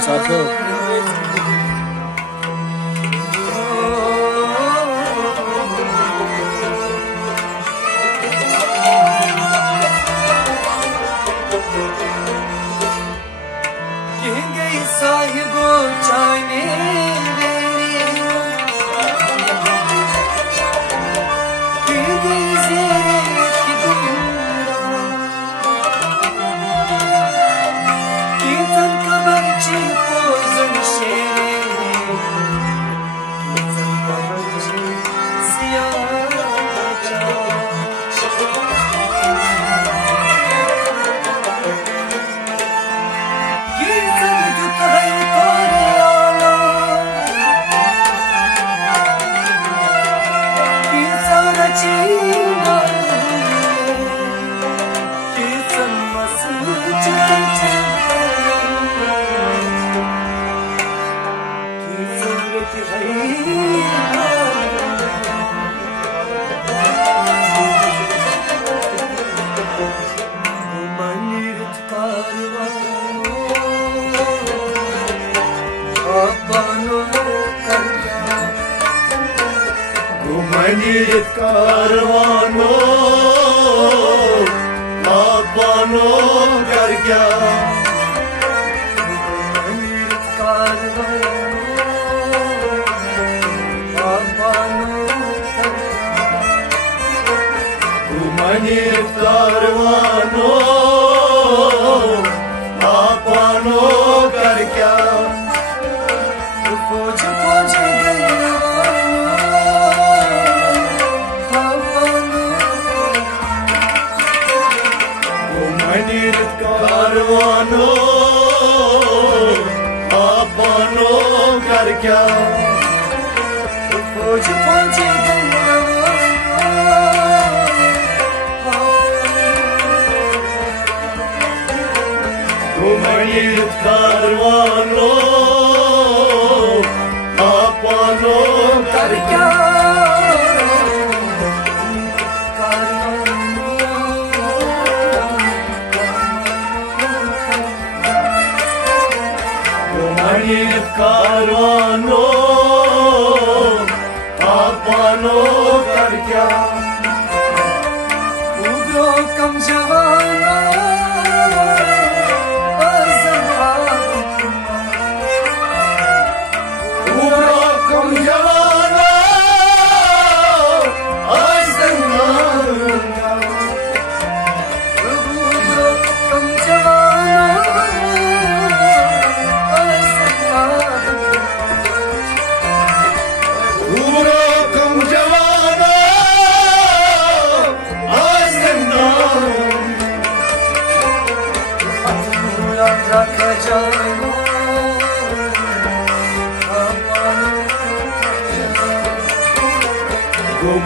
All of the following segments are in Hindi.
साथियों साहिबो जाने Manit karvano apano kar kya manit karvano apano manit karvano apano kar kya poj poj manit karvano apano kar kya poj poj manit karvano apano kar kya manit karvano apano kar kya ubro kam javana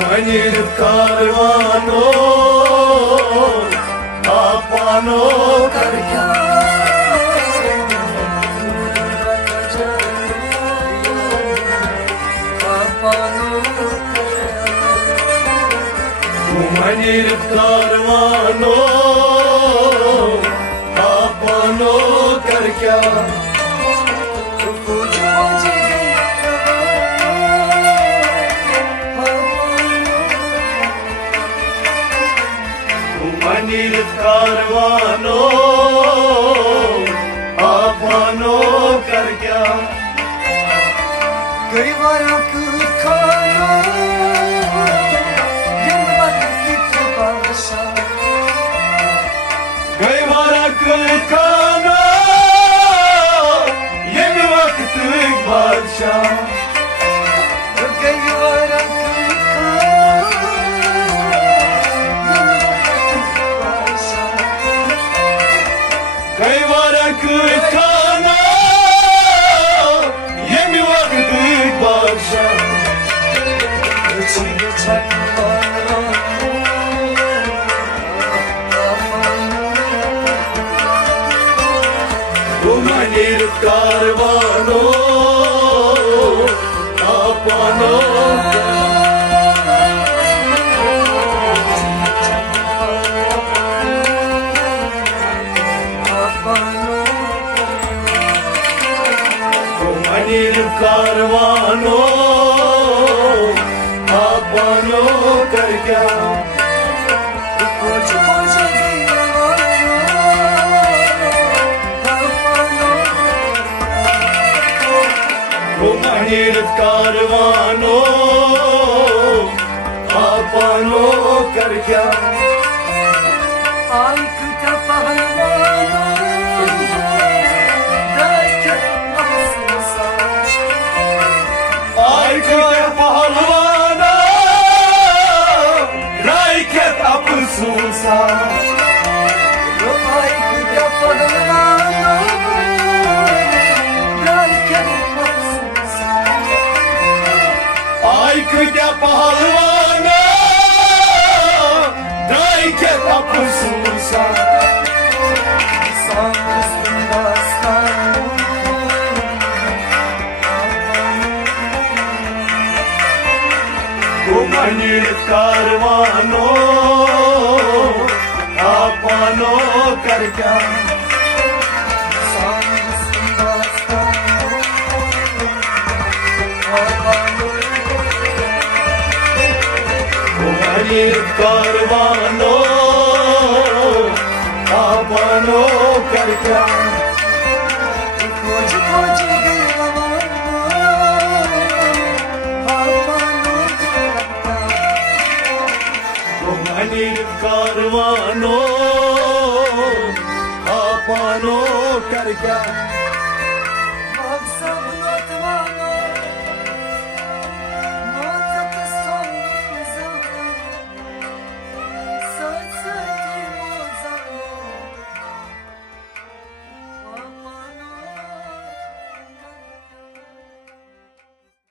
manit karvano apano kar kya manit karvano apano kar kya manit karvano apano kar kya कई बार खाना ये वक्त की बादशाह कई बार खाना ये वक्त बादशाह कई बार कई बार खाना ये वक्त बादशाह manit karvano apano अनिल कारवानो आपनो कर क्या खोज खोज अनिल कारवानो आपनो कर क्या आइक था पहलवानो देखे अफसोसा आइक था पहलवानो देखे अफसोसा आइक था पहलवानो देखे अफसोसा आइक था पहलवानो देखे अफसोसा अनिल कारवानो आपनो कर क्या अनिल कारवानो आपनो कर क्या खोज खोज अनिल कारवानो आपनो कर क्या